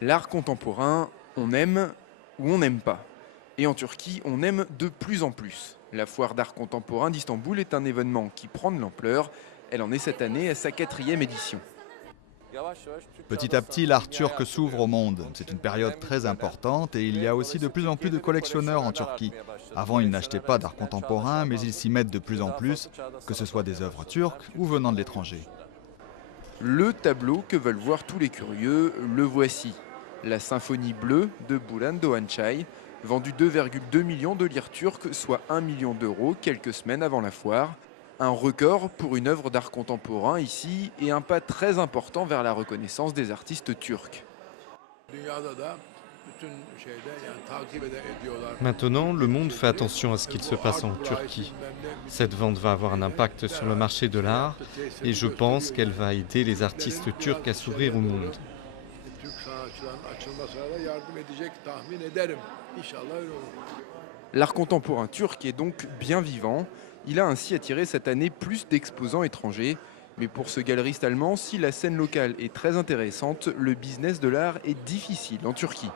L'art contemporain, on aime ou on n'aime pas. Et en Turquie, on aime de plus en plus. La foire d'art contemporain d'Istanbul est un événement qui prend de l'ampleur. Elle en est cette année à sa 4e édition. Petit à petit, l'art turc s'ouvre au monde. C'est une période très importante et il y a aussi de plus en plus de collectionneurs en Turquie. Avant, ils n'achetaient pas d'art contemporain, mais ils s'y mettent de plus en plus, que ce soit des œuvres turques ou venant de l'étranger. Le tableau que veulent voir tous les curieux, le voici. La symphonie bleue de Burhan Doğançay, vendue 2,2 millions de lires turques, soit 1 million d'euros quelques semaines avant la foire. Un record pour une œuvre d'art contemporain ici et un pas très important vers la reconnaissance des artistes turcs. Maintenant, le monde fait attention à ce qu'il se passe en Turquie. Cette vente va avoir un impact sur le marché de l'art et je pense qu'elle va aider les artistes turcs à s'ouvrir au monde. L'art contemporain turc est donc bien vivant. Il a ainsi attiré cette année plus d'exposants étrangers. Mais pour ce galeriste allemand, si la scène locale est très intéressante, le business de l'art est difficile en Turquie.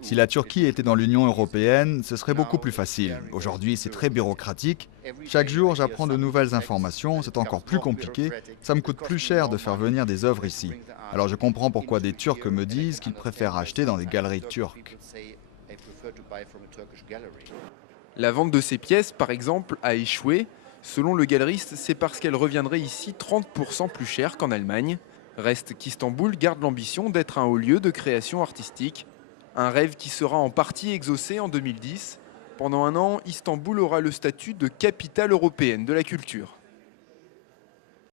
Si la Turquie était dans l'Union européenne, ce serait beaucoup plus facile. Aujourd'hui, c'est très bureaucratique. Chaque jour, j'apprends de nouvelles informations, c'est encore plus compliqué. Ça me coûte plus cher de faire venir des œuvres ici. Alors je comprends pourquoi des Turcs me disent qu'ils préfèrent acheter dans des galeries turques. La vente de ces pièces, par exemple, a échoué. Selon le galeriste, c'est parce qu'elles reviendraient ici 30% plus cher qu'en Allemagne. Reste qu'Istanbul garde l'ambition d'être un haut lieu de création artistique. Un rêve qui sera en partie exaucé en 2010. Pendant un an, Istanbul aura le statut de capitale européenne de la culture.